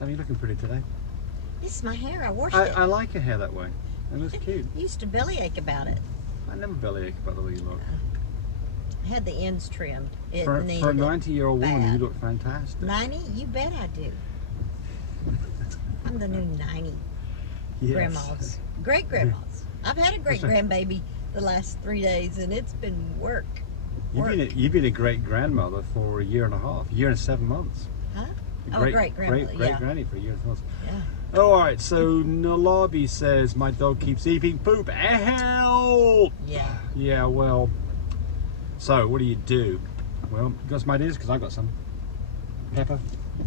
Sammy, you're looking pretty today. This is my hair. I washed it. I like your hair that way. It looks cute. I used to bellyache about it. I never bellyache about the way you look. I had the ends trimmed. For a 90-year-old woman, you look fantastic. 90? You bet I do. I'm the new 90 grandmas. Great grandmas. I've had a great grandbaby the last 3 days, and it's been work. You've been a great grandmother for a year and a half, a year and 7 months. Huh? Great grandmother. Great granny for a year and 7 months. Yeah. Oh, all right, so Nalabi says, my dog keeps eating poop. Help! Yeah. Yeah, well, so what do you do? Well, you got some ideas? Because I got some. Pepper?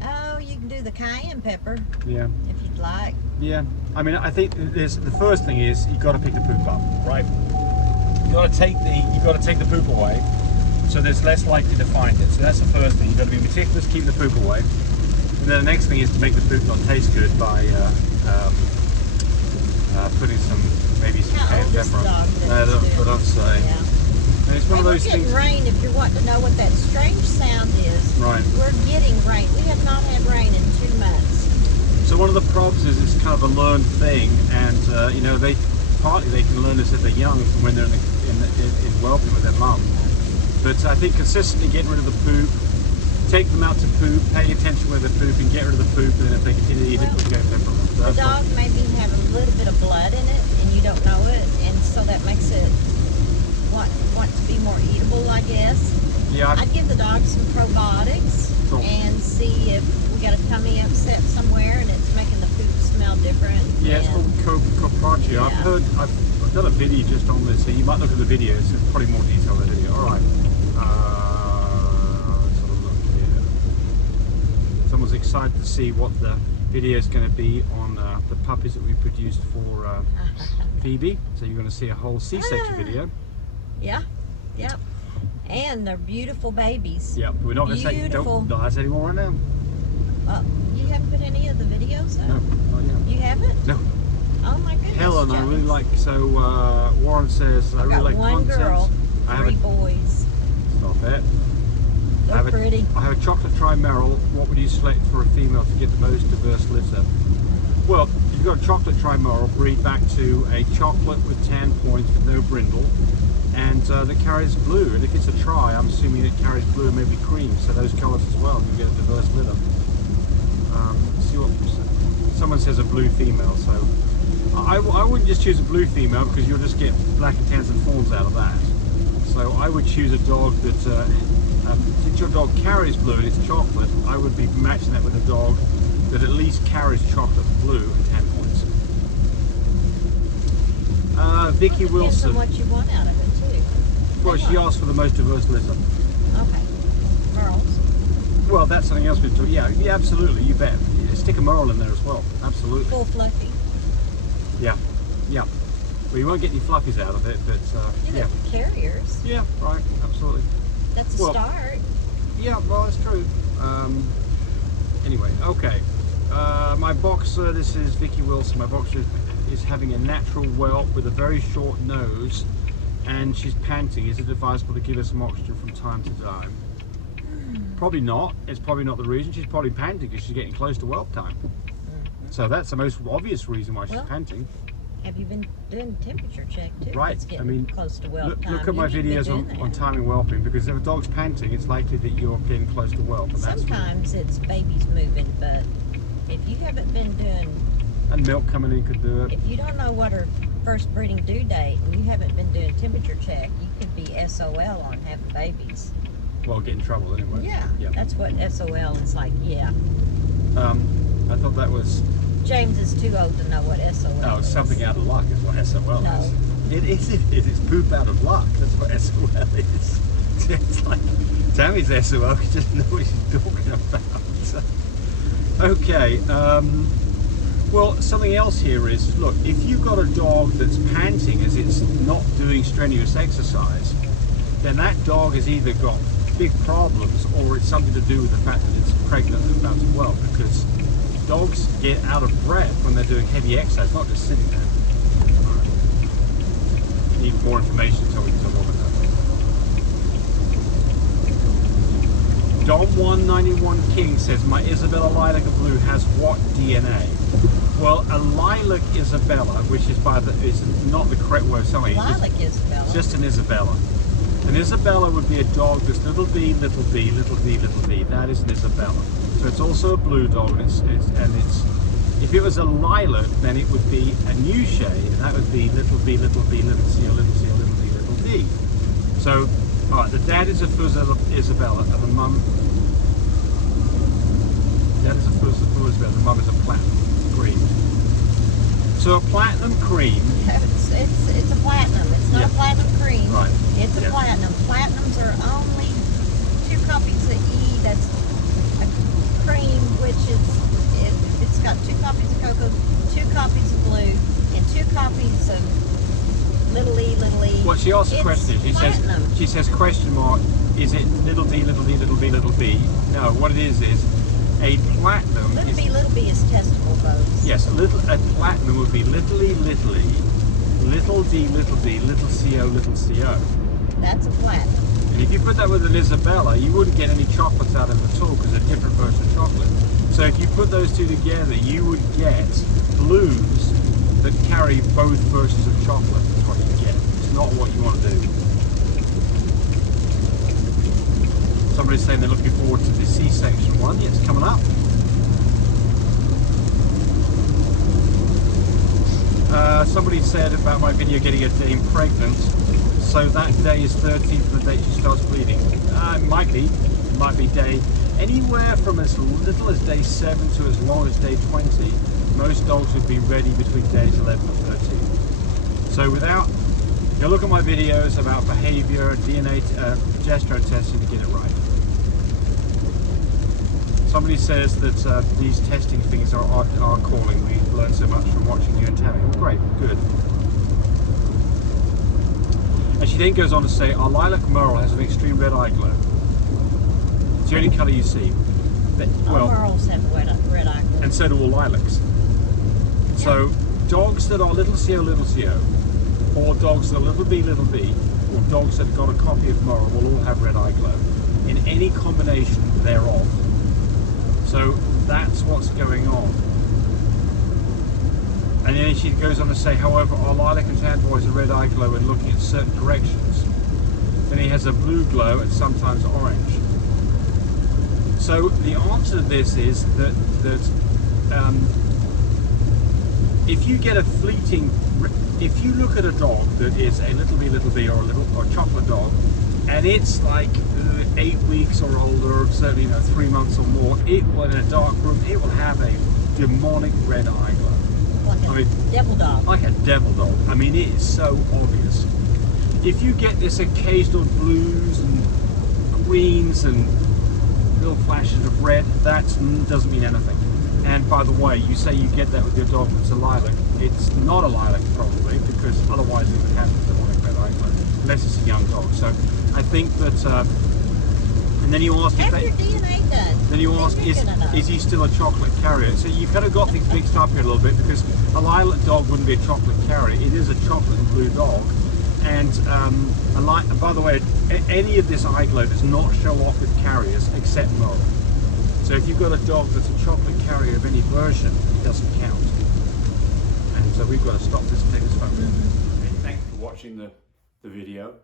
Oh, you can do the cayenne pepper. Yeah. If you'd like. Yeah. I mean, I think the first thing is you got to pick the poop up, right? You got to take the poop away, so there's less likely to find it. So that's the first thing. You got to be meticulous, keep the poop away. And then the next thing is to make the poop not taste good by putting maybe some cayenne pepper on. No, don't say. Yeah. And it's one of those things. We're getting rain. If you're wanting to know what that strange sound is, right? We're getting rain. We have not had rain in 2 months. So one of the problems is it's kind of a learned thing, and you know, they can learn this if they're young from when they're in whelping with their mum. But I think consistently getting rid of the poop, take them out to poop, pay attention where they're pooping, get rid of the poop, and then if they continue to eat it, we go pepper. So the dog maybe have a little bit of blood in it, and you don't know it, and so that makes it want to be more eatable, I guess. Yeah. I'd give the dog some probiotics and see if we got a tummy upset somewhere and it's making the poop smell different. Yeah, it's called coprogio. Yeah. I've done a video just on this, so you might look at the videos. It's probably more detailed in the video. All right. Let's have a look here. Someone's excited to see what the video is going to be on the puppies that we produced for Phoebe. So you're going to see a whole C-section video. Yeah. Yep. And they're beautiful babies. Yeah, we're not going to say don't ask any more right now. You haven't put any of the videos up? No, not yet. You haven't? No. Oh my goodness. Helen, I really like. So Warren says I really like one content. girl, 3 boys. Stop it. They're pretty. I have a chocolate trimeral. What would you select for a female to get the most diverse litter? Well, if you've got a chocolate trimeral, breed back to a chocolate with tan points with no brindle, and that carries blue. And if it's a tri, I'm assuming it carries blue and maybe cream, so those colours as well. You get a diverse litter. See what someone says, a blue female. So I wouldn't just choose a blue female because you'll just get black and tans and fawns out of that. So I would choose a dog that, since your dog carries blue and it's chocolate, I would be matching that with a dog that at least carries chocolate, blue, and tan points. Vicky Wilson. Depends on what you want out of it too. Well, she asked for the most diverse litter. Okay. Merles. Well, that's something else we do. Yeah, absolutely. You bet. Stick a Merle in there as well. Absolutely. Full fluffy. Yeah. Well, you won't get any fluffies out of it, but yeah. Carriers. Yeah, right. Absolutely. That's a start. Yeah, well, that's true. Anyway, okay. My boxer, this is Vicky Wilson. My boxer is having a natural whelp with a very short nose, and she's panting. Is it advisable to give her some oxygen from time to time? Probably not. It's probably not the reason. She's probably panting because she's getting close to whelp time. So that's the most obvious reason why she's panting. Have you been doing temperature check too? Right. It's getting close to whelp time. Look at my videos on timing whelping, because if a dog's panting, it's likely that you're getting close to whelp. And sometimes it's babies moving, but if you haven't been doing... And milk coming in could do it. If you don't know what her first breeding due date and you haven't been doing temperature check, you could be SOL on having babies. Well, get in trouble anyway. Yeah. That's what SOL is like, yeah. I thought that was... James is too old to know what SOL is. No, it's something out of luck is what SOL is. It is. It's poop out of luck. That's what SOL is. It's like Tammy's SOL, she doesn't know what she's talking about. Okay. Well, something else here is, look, if you've got a dog that's panting as it's not doing strenuous exercise, then that dog has either got big problems or it's something to do with the fact that it's pregnant and about to whelp, because dogs get out of breath when they're doing heavy exercise, not just sitting there. Need more information so we can talk about that. Dom 191 King says, my Isabella Lilac Blue has what DNA? Well, a Lilac Isabella, which is not the correct word of saying it. Lilac Isabella. It's just an Isabella. An Isabella would be a dog that's little b, little b, little b, little b. That is an Isabella. So it's also a blue dog, and it's if it was a lilac, then it would be a new shade, and that would be little b, little b, little c, little c, little d, little d. So, all right, the dad is a fuzz Isabella, and the mum. Dad is a fuzz Isabella, the mum is a platinum cream. So a platinum cream. It's a platinum. It's not a platinum cream. Right. It's a platinum. Platinums are only 2 copies of E. That's a cream, which it's got 2 copies of cocoa, 2 copies of blue, and 2 copies of little e, little e. Well, she asked a question. She says question mark. Is it little d, little d, little b, little b? No. What it is a platinum. Little b is testable bows. Yes, a platinum would be little e, little e, little d, little d, little co, little co. That's a platinum. And if you put that with an Isabella, you wouldn't get any chocolates out of it at all because they're different versions of chocolate. So if you put those two together, you would get blues that carry both versions of chocolate. That's what you get. It's not what you want to do. Somebody's saying they're looking forward to the C-section one. Yeah, it's coming up. Somebody said about my video getting a dame pregnant. So that day is 13th, the date she starts bleeding. It might be day anywhere from as little as day 7 to as long as day 20. Most dogs would be ready between days 11 and 13. So you look at my videos about behavior, DNA, progesterone testing to get it right. Somebody says that these testing things are calling. We've learned so much from watching you and Tammy. Well, great, good. And she then goes on to say, our lilac merle has an extreme red eye glow. It's the only colour you see. All merles have red eye glow. And so do all lilacs. Yeah. So dogs that are little co, or dogs that are little b, or dogs that have got a copy of merle will all have red eye glow in any combination thereof. So that's what's going on. And then she goes on to say, however, our lilac and tan boy has a red eye glow when looking at certain directions. Then he has a blue glow and sometimes orange. So the answer to this is that if you get a fleeting, if you look at a dog that is a little b or a chocolate dog, and it's like 8 weeks or older, certainly 3 months or more, it will, in a dark room, it will have a demonic red eye glow. Like a devil dog. Like a devil dog. I mean, it is so obvious. If you get this occasional blues and greens and little flashes of red, that doesn't mean anything. And by the way, you say you get that with your dog that's a lilac. It's not a lilac probably, because otherwise it would have a demonic red eye glow, unless it's a young dog. So I think that, and then you ask if your DNA done. then you ask, is he still a chocolate carrier? So you kind of got things mixed up here a little bit, because a lilac dog wouldn't be a chocolate carrier. It is a chocolate and blue dog. And by the way, any of this eye glow does not show off with carriers except Merle. So if you've got a dog that's a chocolate carrier of any version, it doesn't count. And so we've got to stop this and take this photo. Thanks for watching the video.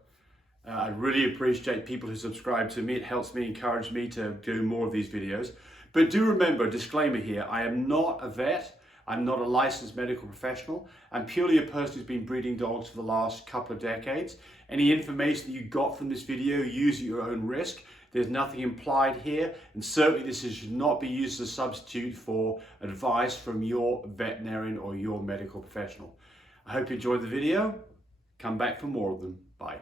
I really appreciate people who subscribe to me. It helps me, encourage me to do more of these videos. But do remember, disclaimer here, I am not a vet. I'm not a licensed medical professional. I'm purely a person who's been breeding dogs for the last couple of decades. Any information that you got from this video, use at your own risk. There's nothing implied here, and certainly this should not be used as a substitute for advice from your veterinarian or your medical professional. I hope you enjoyed the video. Come back for more of them. Bye.